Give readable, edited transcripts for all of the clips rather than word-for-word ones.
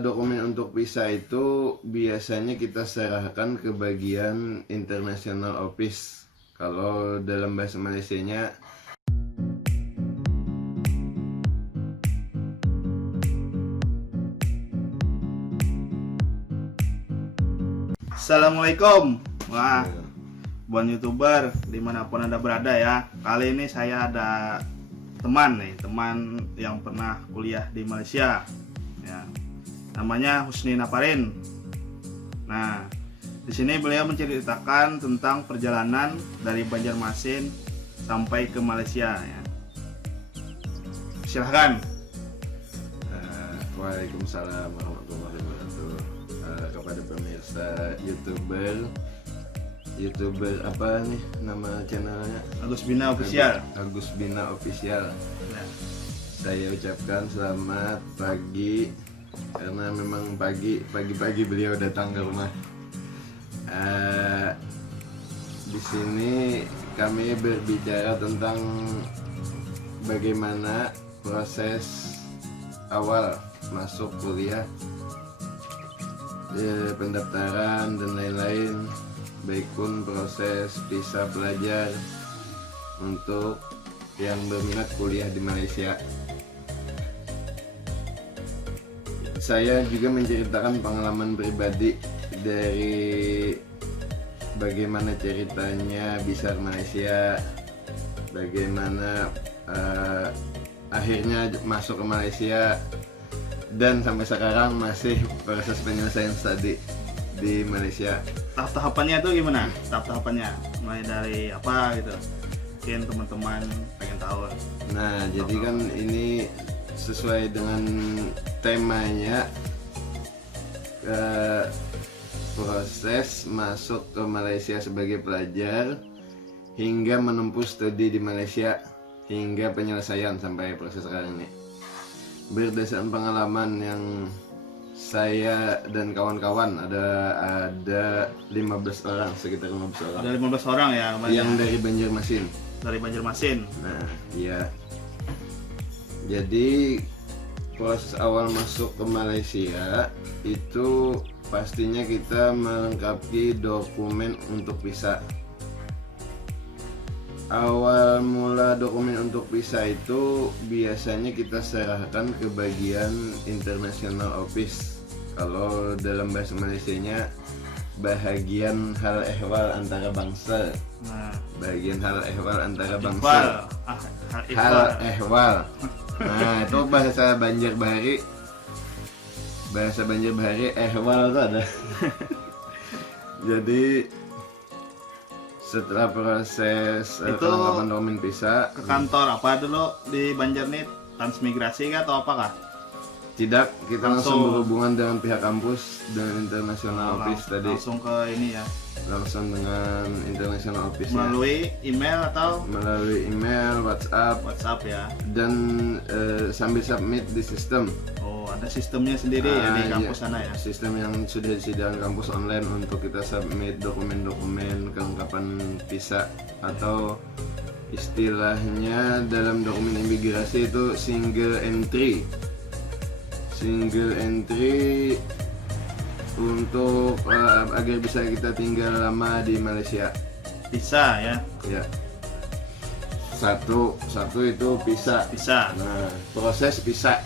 dokumen untuk visa itu biasanya kita serahkan ke bagian International Office. Kalau dalam bahasa Malaysianya Assalamualaikum. Wah, buat YouTuber dimanapun Anda berada ya. Kali ini saya ada teman yang pernah kuliah di Malaysia ya. Namanya Husni Naparin. Nah, di sini beliau menceritakan tentang perjalanan dari Banjarmasin sampai ke Malaysia ya. Silahkan. Waalaikumsalam warahmatullahi wabarakatuh. Kepada pemirsa YouTuber apa nih nama channelnya? Agus Bina Official. Agus Bina Official. Nah, saya ucapkan selamat pagi karena memang pagi beliau datang ke rumah. Di sini kami berbicara tentang bagaimana proses awal masuk kuliah, pendaftaran dan lain-lain, baik pun proses visa pelajar untuk yang berminat kuliah di Malaysia. Saya juga menceritakan pengalaman pribadi dari bagaimana ceritanya bisa ke Malaysia, bagaimana akhirnya masuk ke Malaysia, dan sampai sekarang masih proses penyelesaian studi di Malaysia. tahap-tahapannya itu gimana? Tahap-tahapannya mulai dari apa gitu? Mungkin teman-teman pengen tahu. Nah, jadi kan ini sesuai dengan temanya, proses masuk ke Malaysia sebagai pelajar hingga menempuh studi di Malaysia hingga penyelesaian sampai proses sekarang ini. Berdasarkan pengalaman yang saya dan kawan-kawan ada 15 orang, sekitar 15 orang. Ada 15 orang ya kemarin Yang ya? dari Banjarmasin. Dari Banjarmasin. Nah, iya. Jadi proses awal masuk ke Malaysia itu pastinya kita melengkapi dokumen untuk visa. Awal mula dokumen untuk visa itu biasanya kita serahkan ke bagian International Office. Kalau dalam bahasa Malaysianya bahagian hal ehwal antara bangsa. Nah, Bagian hal ehwal antara Iqbal. bangsa. Hal Hal Iqbal. ehwal. Nah, itu bahasa Banjar-Bahari. Bahasa Banjar-Bahari ehwal itu ada. Jadi setelah proses Itu kelengkapan dokumen visa, Ke kantor apa dulu di Banjarnit? Transmigrasi kah atau apakah? tidak, kita langsung Langsung. berhubungan dengan pihak kampus dan International Office tadi, Langsung ke ini ya. langsung dengan International Office Melalui email atau melalui email, WhatsApp, WhatsApp ya. dan sambil submit di sistem. Oh, ada sistemnya sendiri ya di kampus Iya. sana ya. Sistem yang sudah disediakan kampus online untuk kita submit dokumen-dokumen kelengkapan visa, atau istilahnya dalam dokumen imigrasi itu single entry untuk agar bisa kita tinggal lama di Malaysia. Bisa ya. Ya, satu itu visa. Bisa. Nah, proses visa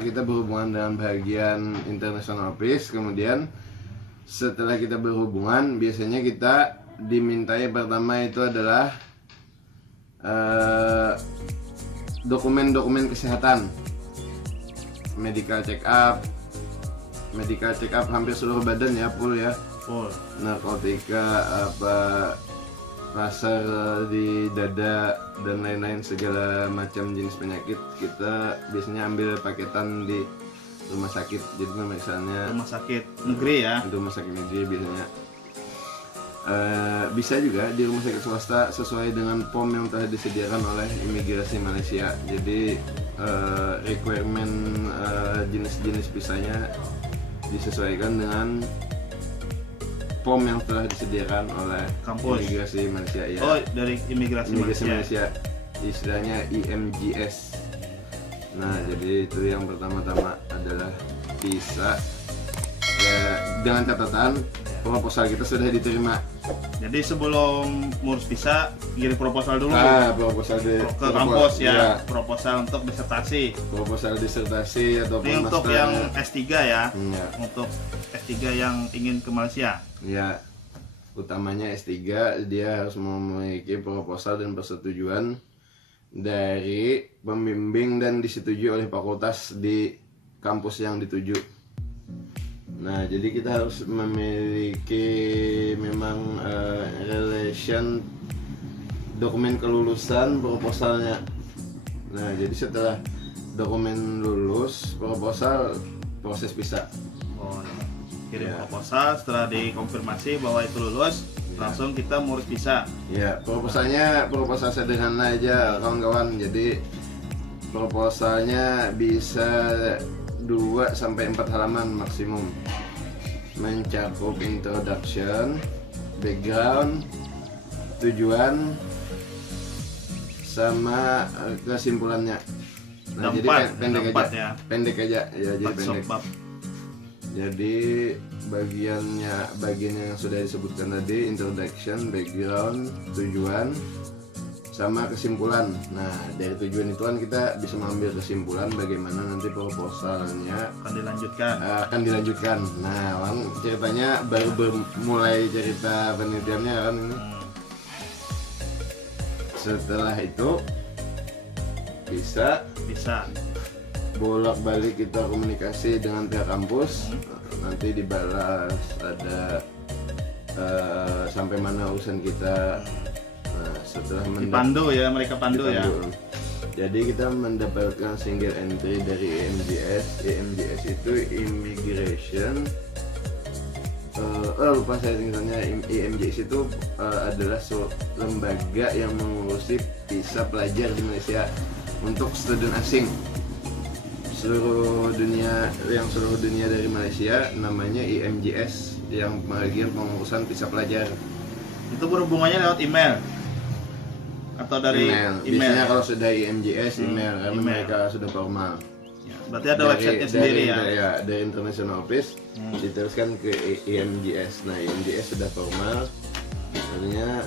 kita berhubungan dengan bagian International Office. Kemudian setelah kita berhubungan, biasanya kita dimintai pertama itu adalah dokumen-dokumen kesehatan, medical check up hampir seluruh badan ya, full ya, Full. narkotika, apa, laser di dada dan lain-lain, segala macam jenis penyakit kita biasanya ambil paketan di rumah sakit. Jadi misalnya Rumah sakit negeri ya. rumah sakit negeri biasanya, bisa juga di rumah sakit swasta sesuai dengan form yang telah disediakan oleh imigrasi Malaysia. Jadi requirement jenis-jenis visanya disesuaikan dengan form yang telah disediakan oleh Kampus. imigrasi Malaysia ya. Oh, dari imigrasi Imigrasi Malaysia. Malaysia, istilahnya IMGS. Nah, jadi itu yang pertama-tama adalah visa. Ya, dengan catatan proposal kita sudah diterima. Jadi sebelum ngurus visa, kirim proposal dulu Proposal ke kampus ya, proposal untuk disertasi. proposal disertasi ataupun Ini untuk master. yang S3 ya, Ya, untuk S3 yang ingin ke Malaysia. ya, utamanya S3 dia harus memiliki proposal dan persetujuan dari pembimbing dan disetujui oleh fakultas di kampus yang dituju. Nah, jadi kita harus memiliki memang relation dokumen kelulusan proposalnya. Nah, jadi setelah dokumen lulus proposal, proses visa. Oh, ya. Kirim Ya. proposal, setelah dikonfirmasi bahwa itu lulus, langsung kita ngurus visa. Ya, proposalnya proposal sederhana aja kawan-kawan. Jadi proposalnya bisa 2 sampai 4 halaman maksimum. Mencakup introduction, background, tujuan, sama kesimpulannya. Nah, Ada jadi empat, pendek ada aja. empat ya. Pendek aja. Ya, jadi 4 pendek. subbab. Jadi bagian yang sudah disebutkan tadi, introduction, background, tujuan, sama kesimpulan. Nah, dari tujuan itu kan kita bisa mengambil kesimpulan bagaimana nanti proposalnya akan dilanjutkan. Nah, Wan, ceritanya baru mulai cerita penelitiannya kan ini. Setelah itu bisa Bisa. bolak-balik kita komunikasi dengan pihak kampus. Nanti dibalas ada sampai mana urusan kita. Nah, setelah Dipandu ya, mereka pandu ya. Jadi kita mendapatkan single entry dari EMGS. EMGS itu Immigration. Lupa saya singkatannya. EMGS itu adalah lembaga yang mengurusi visa pelajar di Malaysia untuk student asing. Seluruh dunia dari Malaysia namanya IMGS yang bagian pengurusan visa pelajar. Itu berhubungannya lewat email atau dari email. Biasanya kalau sudah IMGS email karena email. mereka sudah formal. Ya, berarti ada websitenya sendiri ya. Dari International Office diteruskan ke IMGS. Nah, IMGS sudah formal, artinya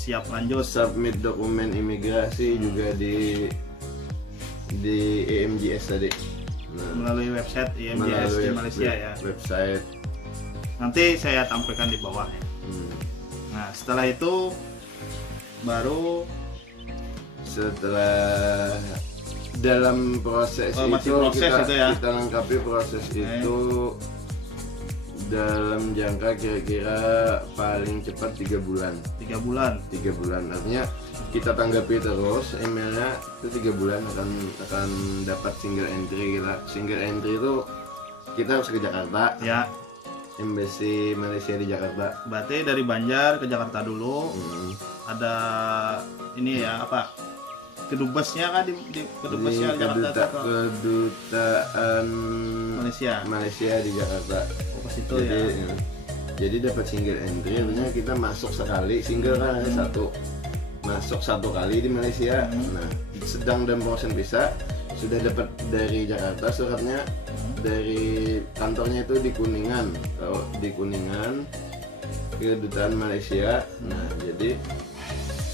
Siap lanjut. submit dokumen imigrasi juga di IMGS tadi. Nah, Melalui website IMGS di Malaysia ya. Website. Nanti saya tampilkan di bawah ya. Nah, setelah itu baru Setelah dalam proses masih proses itu ya. kita lengkapi proses itu dalam jangka kira-kira paling cepat 3 bulan. 3 bulan. 3 bulan artinya kita tanggapi terus emailnya itu 3 bulan akan dapat single entry kita. Single entry itu kita harus ke Jakarta, Ya, Embassy Malaysia di Jakarta. berarti dari Banjar ke Jakarta dulu. Ada ini ya apa? Kedubesnya kan di kedubesnya Ini Jakarta atau ke kedutaan Malaysia. di Jakarta. Oh, ke situ Jadi, ya. jadi dapat single entry, artinya kita masuk sekali, single kan hanya satu, masuk 1 kali di Malaysia. Nah, sedang dalam proses visa sudah dapat dari Jakarta suratnya, dari kantornya itu di Kuningan, kalau di Kuningan kedutaan Malaysia. Nah, jadi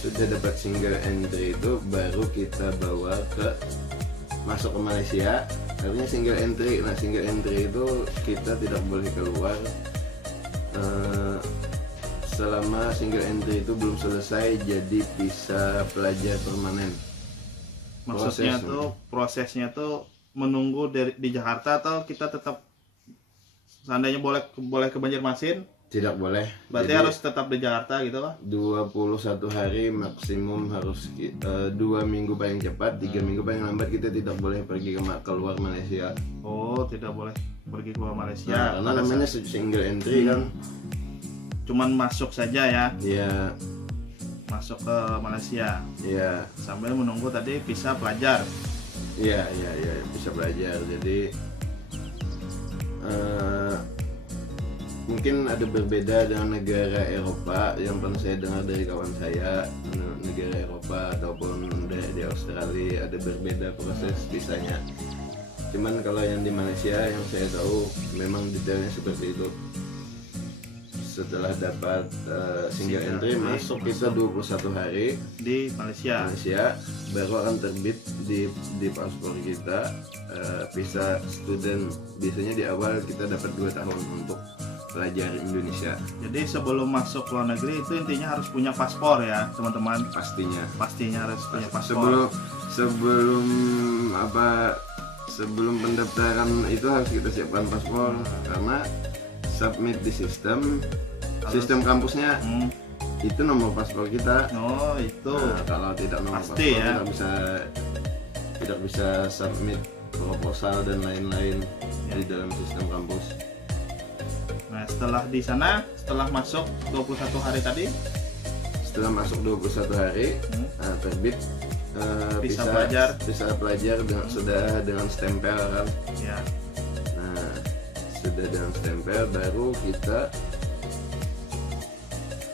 sudah dapat single entry itu baru kita bawa masuk ke Malaysia. Artinya single entry. Nah, single entry itu kita tidak boleh keluar selama single entry itu belum selesai jadi visa pelajar permanen. Maksudnya prosesnya tuh menunggu di Jakarta atau kita tetap seandainya boleh ke Banjarmasin, Tidak boleh. berarti Jadi, harus tetap di Jakarta gitu lah. 21 hari maksimum harus 2 minggu paling cepat, 3 minggu paling lambat kita tidak boleh pergi keluar Malaysia. Oh, tidak boleh pergi keluar Malaysia. Nah, karena namanya single entry kan. Cuman masuk saja ya, Ya, masuk ke Malaysia ya, sambil menunggu tadi visa pelajar. ya, bisa belajar. Jadi mungkin ada berbeda dengan negara Eropa yang pernah saya dengar dari kawan saya. Negara Eropa ataupun di Australia ada berbeda proses visanya. Cuman kalau yang di Malaysia yang saya tahu memang detailnya seperti itu. Setelah dapat single entry masuk kita 21 hari di Malaysia. Baru akan terbit di paspor kita visa student. Biasanya di awal kita dapat 2 tahun untuk pelajar Indonesia. Jadi sebelum masuk ke luar negeri itu intinya harus punya paspor ya teman-teman. Pastinya harus punya paspor. Sebelum pendaftaran itu harus kita siapkan paspor karena submit di sistem kampusnya itu nomor paspor kita. Oh itu. Nah, kalau tidak nomor pasti paspor ya. tidak bisa submit proposal dan lain-lain ya. Di dalam sistem kampus. Nah setelah di sana, setelah masuk 21 hari tadi, setelah masuk 21 hari terbit visa pelajar sudah dengan stempel kan ya. Nah sudah dengan stempel baru kita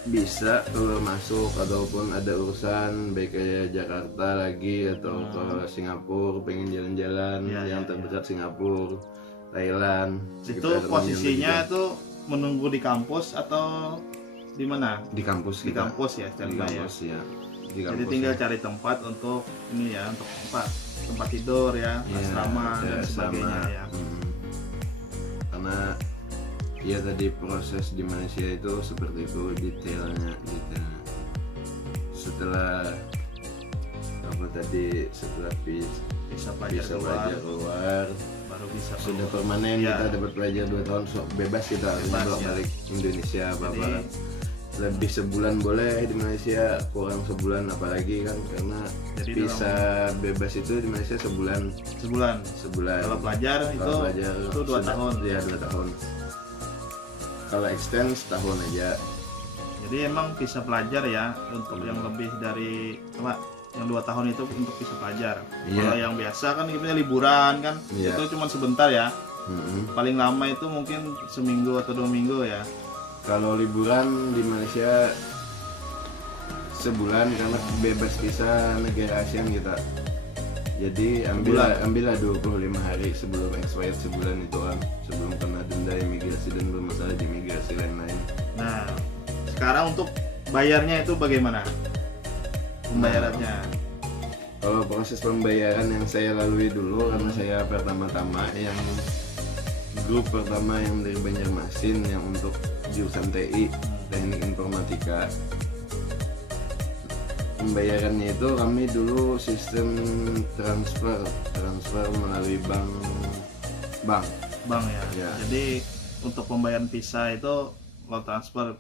bisa keluar masuk ataupun ada urusan baik ke Jakarta lagi atau ke Singapura, pengen jalan-jalan yang terdekat Singapura, Thailand. Itu posisinya itu menunggu di kampus atau di mana? Di kampus. Di kampus ya, di kampus ya. Di kampus, jadi tinggal cari tempat untuk ini ya, untuk tempat tidur ya, asrama dan sebagainya ya. Karena ya tadi proses di Malaysia itu seperti itu detailnya. Setelah bisa pelajar luar baru bisa sudah permanen kita dapat pelajar 2 tahun bebas kita balik Indonesia apa lebih sebulan boleh di Malaysia, kurang sebulan apalagi kan karena jadi bisa bebas itu di Malaysia sebulan. Kalau pelajar itu 2 tahun. Ya 2 tahun. Kalau extend setahun aja. Jadi emang visa pelajar ya untuk yang lebih dari yang 2 tahun itu untuk visa pelajar. Kalau yang biasa kan kita liburan kan itu cuma sebentar ya. Paling lama itu mungkin seminggu atau 2 minggu ya. Kalau liburan di Malaysia sebulan karena bebas visa negara ASEAN kita. Jadi ambillah 25 hari sebelum expired sebulan itu kan, sebelum kena denda imigrasi dan bermasalah di imigrasi lain-lain. Nah, sekarang untuk bayarnya itu bagaimana? Pembayarannya? Kalau proses pembayaran yang saya lalui dulu karena saya pertama-tama yang grup pertama yang dari Banjarmasin yang untuk jurusan TI Teknik Informatika. Pembayarannya itu kami dulu sistem transfer melalui bank ya. Jadi untuk pembayaran visa itu lo transfer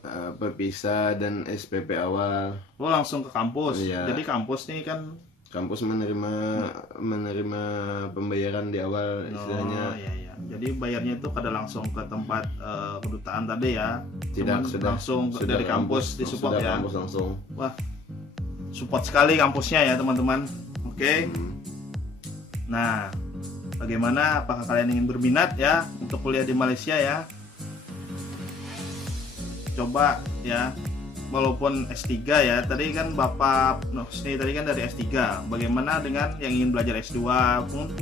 visa dan SPP awal. Lo langsung ke kampus. Ya. Jadi kampus nih kan kampus menerima pembayaran di awal istilahnya. Iya. Jadi bayarnya itu kada langsung ke tempat kedutaan tadi ya. Sudah langsung dari kampus disupport ya. Kampus langsung. Wah, support sekali kampusnya ya teman-teman. Oke. Nah, bagaimana? Apakah kalian ingin berminat ya untuk kuliah di Malaysia ya? Coba ya. Walaupun S3 ya, tadi kan Bapak Nosni tadi kan dari S3. Bagaimana dengan yang ingin belajar S2?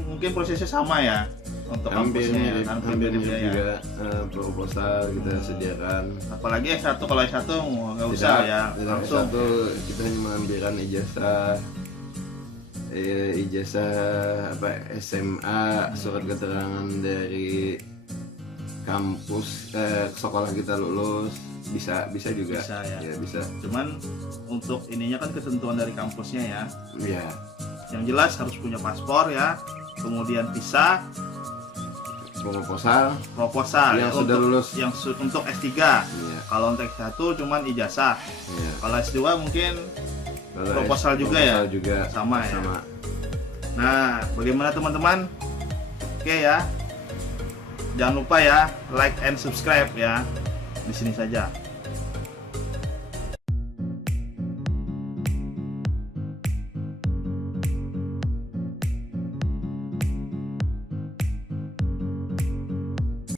Mungkin prosesnya sama ya untuk kampusnya. Hampir juga proposal kita sediakan. Apalagi S1, kalau S1 nggak usah ya. Langsung S1 kita hanya mengambilkan ijazah SMA, surat keterangan dari kampus sekolah kita lulus. Bisa juga ya bisa. Cuman untuk ininya kan ketentuan dari kampusnya ya. Iya. Yang jelas harus punya paspor ya, kemudian visa, proposal yang sudah lulus yang untuk S3. Iya. Kalau untuk S1 cuman ijazah. Iya. Kalau S2 mungkin proposal juga ya. Sama ya. Nah, bagaimana teman-teman? Oke ya. Jangan lupa ya like and subscribe ya. Di sini saja.